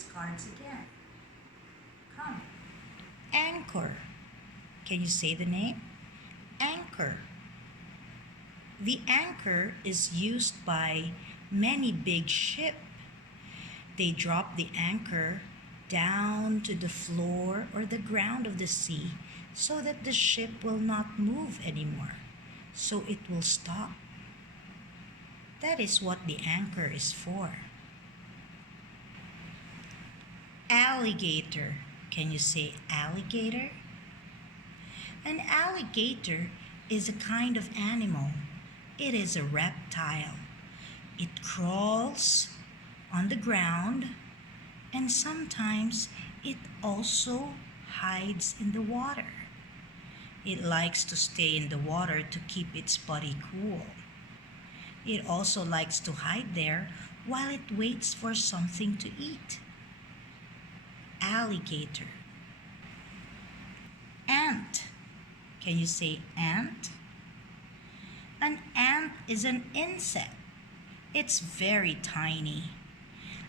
these cards again. Come. Anchor. Can you say the name? Anchor. The anchor is used by many big ships. They drop the anchor down to the floor or the ground of the sea so that the ship will not move anymore, so it will stop. That is what the anchor is for. Alligator. Can you say alligator? An alligator is a kind of animal. It is a reptile. It crawls on the ground, and sometimes it also hides in the water. It likes to stay in the water to keep its body cool. It also likes to hide there while it waits for something to eat. Alligator. Ant. Can you say ant? An ant is an insect. It's very tiny.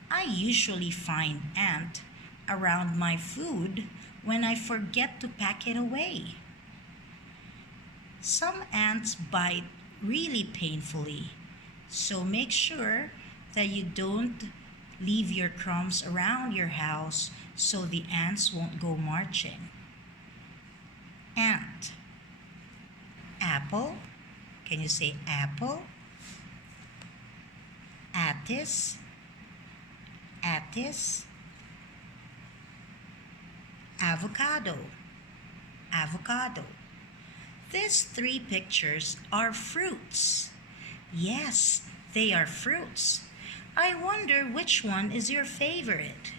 I usually find ant around my food when I forget to pack it away. Some ants bite really painfully, so make sure that you don't leave your crumbs around your house so the ants won't go marching. Ant. Apple. Can you say apple? Attis. Attis. Avocado. Avocado. These three pictures are fruits. Yes, they are fruits. I wonder which one is your favorite.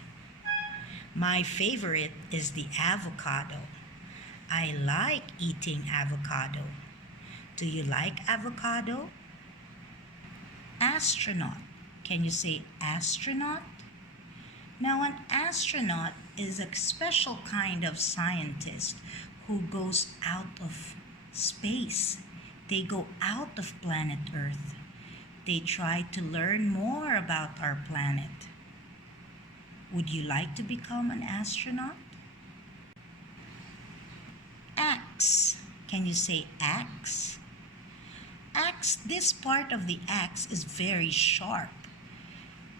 My favorite is the avocado. I like eating avocado. Do you like avocado? Astronaut. Can you say astronaut? Now, an astronaut is a special kind of scientist who goes out of space. They go out of planet Earth. They try to learn more about our planet. Would you like to become an astronaut? Axe. Can you say axe? Axe, this part of the axe is very sharp,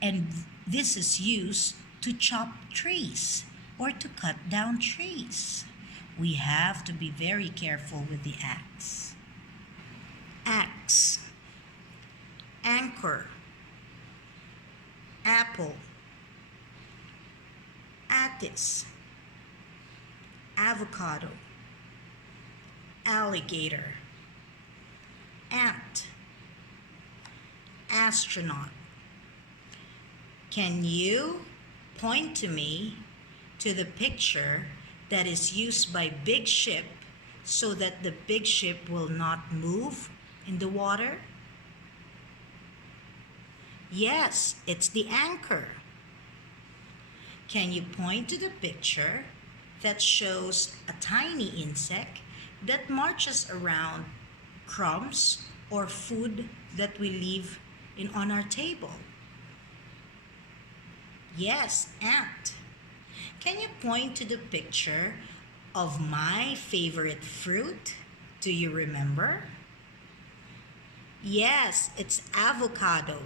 and this is used to chop trees or to cut down trees. We have to be very careful with the axe. Axe. Anchor. Apple. Attis. Avocado. Alligator. Ant. Astronaut. Can you point to me to the picture that is used by big ship so that the big ship will not move in the water? Yes, it's the anchor. Can you point to the picture that shows a tiny insect that marches around crumbs or food that we leave on our table? Yes, ant. Can you point to the picture of my favorite fruit? Do you remember? Yes, it's avocado.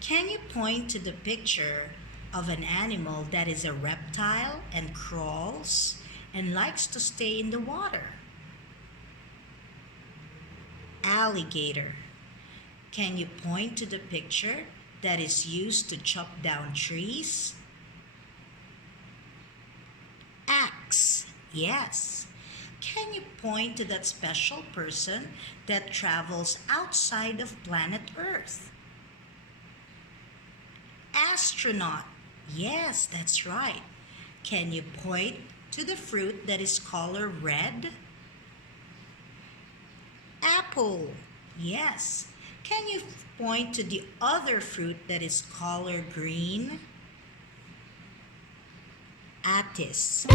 Can you point to the picture of an animal that is a reptile and crawls and likes to stay in the water? Alligator. Can you point to the picture that is used to chop down trees? Axe. Yes. Can you point to that special person that travels outside of planet Earth? Astronaut. Yes, that's right. Can you point to the fruit that is color red? Apple. Yes. Can you point to the other fruit that is color green? Attis.